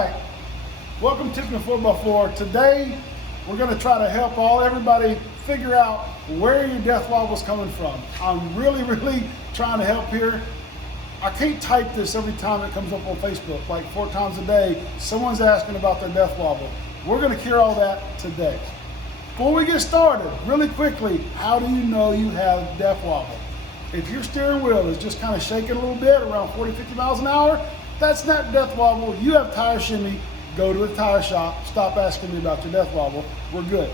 right, welcome to Pitman 4x4. Today, we're going to try to help everybody figure out where your death wobble is coming from. I'm really trying to help here. I can't type this every time it comes up on Facebook, like 4 times a day. Someone's asking about their death wobble. We're going to cure all that today. Before we get started, really quickly, how do you know you have death wobble? If your steering wheel is just kind of shaking a little bit, around 40, 50 miles an hour, that's not death wobble. You have tire shimmy. Go to a tire shop. Stop asking me about your death wobble. We're good.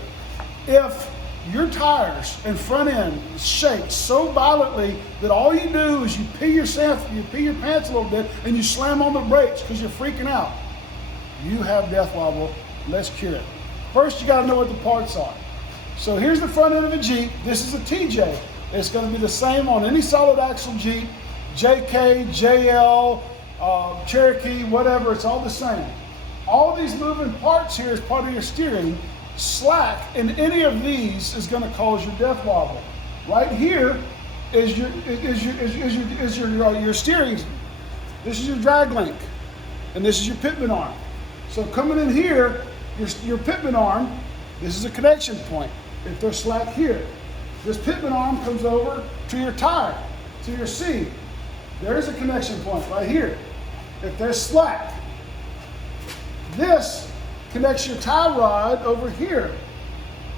If your tires and front end shake so violently that all you do is you pee your pants a little bit and you slam on the brakes because you're freaking out, you have death wobble. Let's cure it. First, you got to know what the parts are. So here's the front end of a Jeep. This is a TJ. It's going to be the same on any solid axle Jeep, JK, JL, Cherokee, whatever. It's all the same. All these moving parts here is part of your steering. Slack in any of these is going to cause your death wobble. Right here is your steering. This is your drag link, and this is your Pitman arm. So coming in here, your Pitman arm, this is a connection point. If there's slack here, this Pitman arm comes over to your tire, to your seat. There's a connection point right here. If there's slack, this connects your tie rod over here.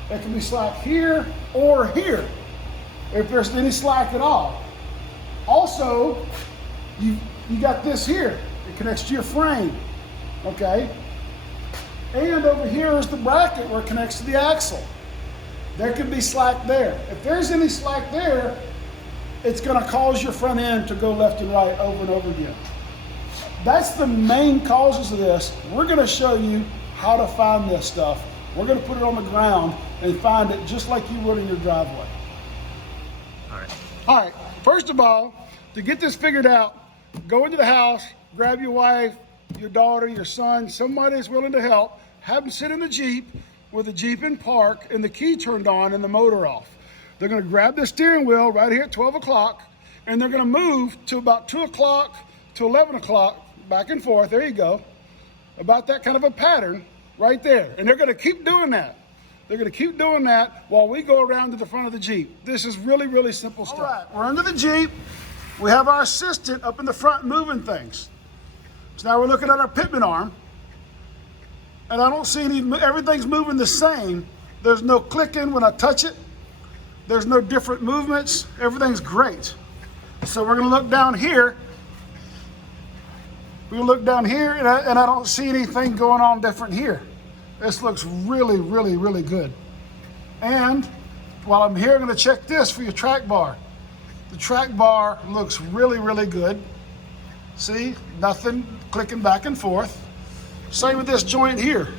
It can be slack here or here, if there's any slack at all. Also, you got this here. It connects to your frame, okay? And over here is the bracket where it connects to the axle. There could be slack there. If there's any slack there, it's going to cause your front end to go left and right over and over again. That's the main causes of this. We're going to show you how to find this stuff. We're going to put it on the ground and find it just like you would in your driveway. All right. First of all, to get this figured out, go into the house, grab your wife, your daughter, your son, somebody that's willing to help, have them sit in the Jeep with the Jeep in park and the key turned on and the motor off. They're going to grab the steering wheel right here at 12 o'clock, and they're going to move to about 2 o'clock to 11 o'clock, back and forth. There you go. About that kind of a pattern right there. And they're going to keep doing that. They're going to keep doing that while we go around to the front of the Jeep. This is really simple stuff. All right, we're under the Jeep. We have our assistant up in the front moving things. So now we're looking at our Pitman arm. And I don't see everything's moving the same. There's no clicking when I touch it. There's no different movements. Everything's great. So we're going to look down here. We look down here, and I don't see anything going on different here. This looks really good. And while I'm here, I'm going to check this for your track bar. The track bar looks really good. See, nothing clicking back and forth. Same with this joint here.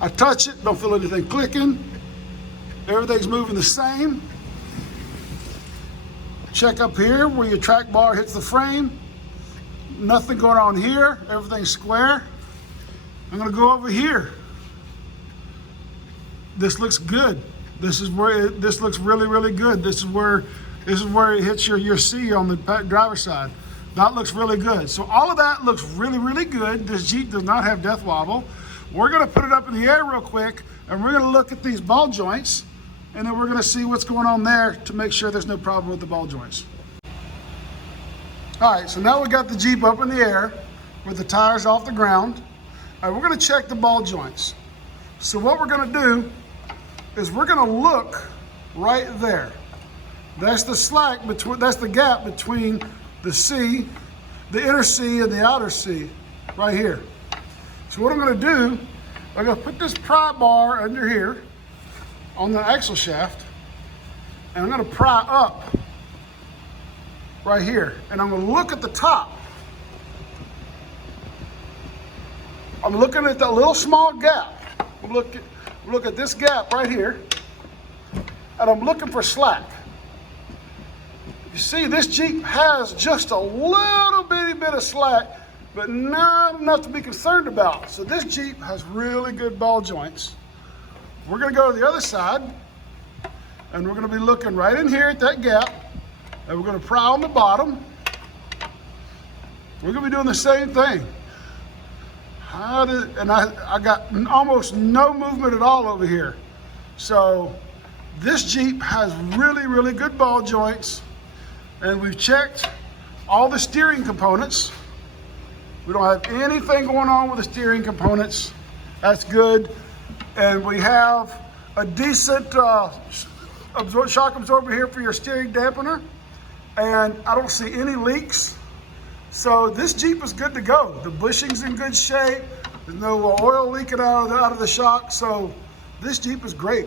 I touch it, don't feel anything clicking. Everything's moving the same. Check up here where your track bar hits the frame. Nothing going on here, everything's square. I'm gonna go over here. This looks good. This looks really good. This is where it hits your C on the driver's side. That looks really good. So all of that looks really good. This Jeep does not have death wobble. We're gonna put it up in the air real quick, and we're gonna look at these ball joints, and then we're gonna see what's going on there to make sure there's no problem with the ball joints. All right, so now we got the Jeep up in the air with the tires off the ground. All right, we're gonna check the ball joints. So what we're gonna do is we're gonna look right there. That's the slack between, that's the gap between the C, the inner C and the outer C, right here. So what I'm gonna do, I'm gonna put this pry bar under here on the axle shaft, and I'm gonna pry up right here, and I'm gonna look at the top. I'm looking at that little small gap. Look at this gap right here, and I'm looking for slack. You see, this Jeep has just a little bitty bit of slack, but not enough to be concerned about. So this Jeep has really good ball joints. We're gonna go to the other side, and we're gonna be looking right in here at that gap, and we're gonna pry on the bottom. We're gonna be doing the same thing. I got almost no movement at all over here. So this Jeep has really, really good ball joints, and we've checked all the steering components. We don't have anything going on with the steering components. That's good. And we have a decent shock absorber here for your steering dampener. And I don't see any leaks. So this Jeep is good to go. The bushing's in good shape. There's no oil leaking out of the shock. So this Jeep is great.